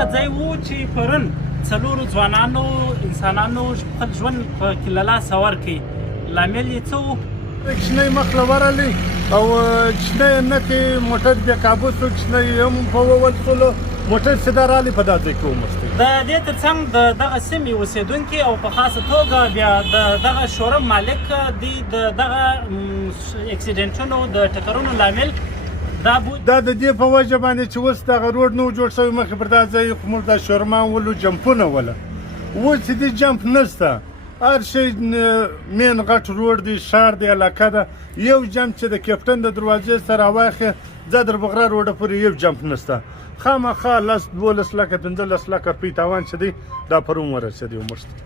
دغه ځای و چې پرون څلورو ځوانانو انسانانو خپل ژوند په کې له لاسه ورکړي. لامل یې څه و؟ کشنۍ مخ له ورغلی او کشنۍ نکې موټر بیا کابو شو، کشنۍ هم په ووتلو موټر سیده راغلی په دا ځای کې وموښتې. د دې ترڅنګ د دغه سیمې اوسېدونکي او په خاصه توګه بیا د دغه شورم مالک دی د دغه اکسیډنټونو د ټکرونو لامل دا د دې په وجه باندې چې اوس دغه روډ نه و جوړ شوی، مخکې پر دا ځای خو موږ دا شورمان ولو جمپونه وله، اوس چې دې جمپ نشته، هر شی مین غټ روډ دی، ښار دی، علاقه ده. یو جمپ چې د کیپټن د دروازې سره راواخې ځه در بغرا روډه پورې یو جمپ نشته، خامخا 10-12 لکه 15 لکه روپۍ تاوان چې دی دا پرون ورسېدی وموښتې.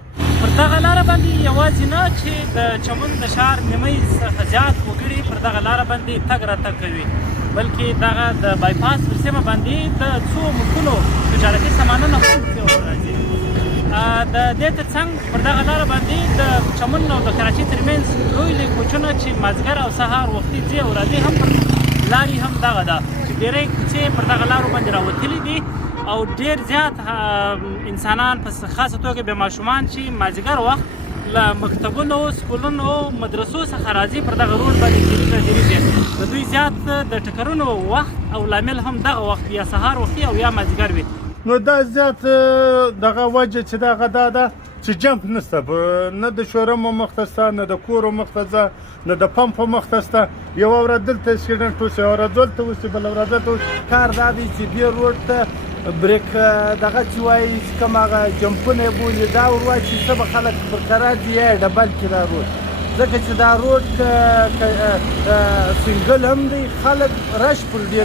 پر دغه لاره باندې یوازې نه چې د چمن د ښار نیمۍ څخه زیات وګړي پر دغه لاره باندې تګ راتګ کوي، بلکې دغه د بایپاس پر سیمه باندې د څو ملکونو تجارتي سامانونه هم راځي. د دې ترڅنګ پر دغه لاره باندې د چمن او د کراچۍ ترمنځ لوی لوی کوچونه چې مازدیګر او سهار وختي ځي او راځي هم پر لارې هم دغه ده چې ډېری کوڅې پر دغه لارو باندې راوتلي دي او ډېر زیات انسانان په خاصه توګه بیا ماشومان چې مازدیګر وخت له مکتبونو، سکولونو، مدرسو څخه راځي پر دغه روډ باندې تېرېږي. د دوی زیات د ټکرونو وخت او لامل هم دغه وخت یا سهار وختي او یا مازدیګر وي. نو دا زیات دغه وجه چې دغه دا ده چې جمپ نشته، نه د شورمو مخته شته، نه د کورو مخته ځه، نه د پمپو مخته شته. یوه ورځ دلته اکسیډنټ وشي، یوه ورځ دلته وشي، بله ورځ دلته وشي. کار دا دی چې دې روډ ته بریک دغه چې وایي چې کوم هغه جمپونه یې بولي دا ور واچي، څه به خلک پر کرار ځي یا یې ډبل کړي دا روډ، ځکه چې دا روډ سنګل هم دی، خلک رش پر دې